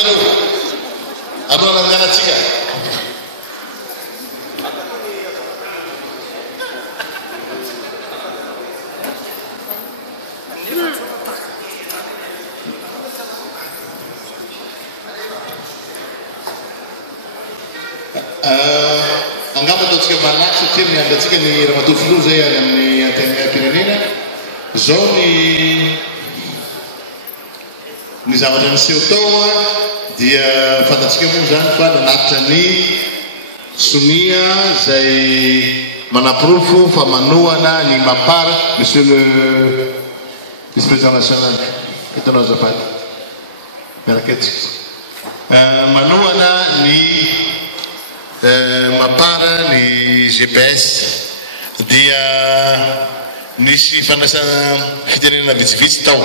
aloha aloha nandianatsika angamba ataontsika malaky satria miandratsika ny ramatoa filoha zay any amin'ny antenam-pirenena zao ny zavatra niseho tao dia fantatsika moa zany fa nanatitra ny sonia zay manapirofo fa manohana ny mapara monsieur le vice-président national etanao azafady miaraketsika manohana ny mapara ny GPS dia nisy fandraisana fitenenana vitsivitsy tao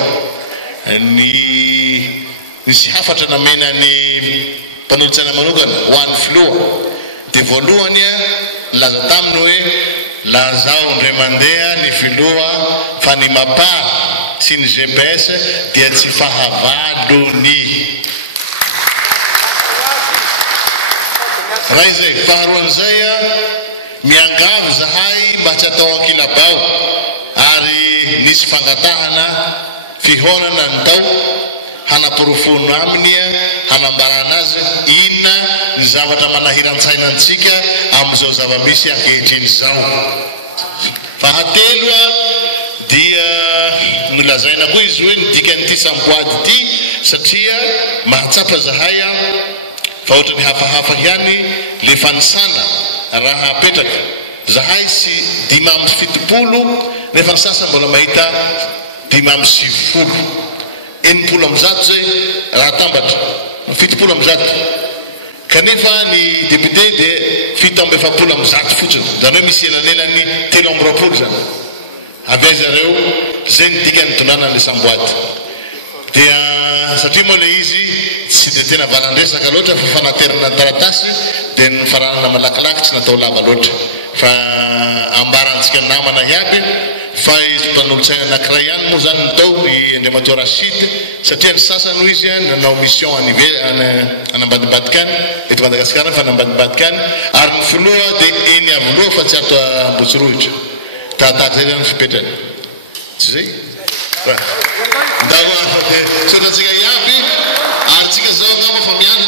nisy hafatra namena ny mpanolotsana manokana ho an'ny filoha dia voalohany laza taminy hoe lazao ndray mandeha ny filoha fa ny mapara sy ny GPS dia tsy fahavalony raha izay faharoan'izay miangavy zahay mba tsy atao ankilabao ary nisy fangatahana fihonana ny tao hanaporofona aminy hanambarana azy inona ny zavatra manahiran-tsainantsika amin'izao zava-misy ankehitriny zao fahatelo dia nilazaina koa izy hoe nidikan'ity samboady ity satria mahatsapa zahay fa ohatrany hafahafa ihany le fanisana raha apetraka zahay sy 570 nefa ny sasa mbola mahita 570 enimpolo amzato zay raha tambatra 70 amzato kanefa ny député dia 7 amzato fotsiny zany hoe misy elanelany 3 zany avy zareo zay nidikany tondrana le samboady dia satria moa le izy tsy dia tena valandresaka loatra fa fanaterana taratasy dia ny faranana malakilaky tsy natao lava loatra fa ambarantsika namana iaby fa izy mpanolotsaina anankiray ihany moa zany nitao i Andriamatoa Rachid satria ny sasany ho izy nanao mission anambadibadika any eto Madagasikara fa anambadibadika any ary ny filoha dia eny avoaloha fa tsy ato Ambotsirohitra tahatahaky zay zany fipetrany tsy zay ndaoafa dia sotratsika iaby ary tsika zao angamba fa miandry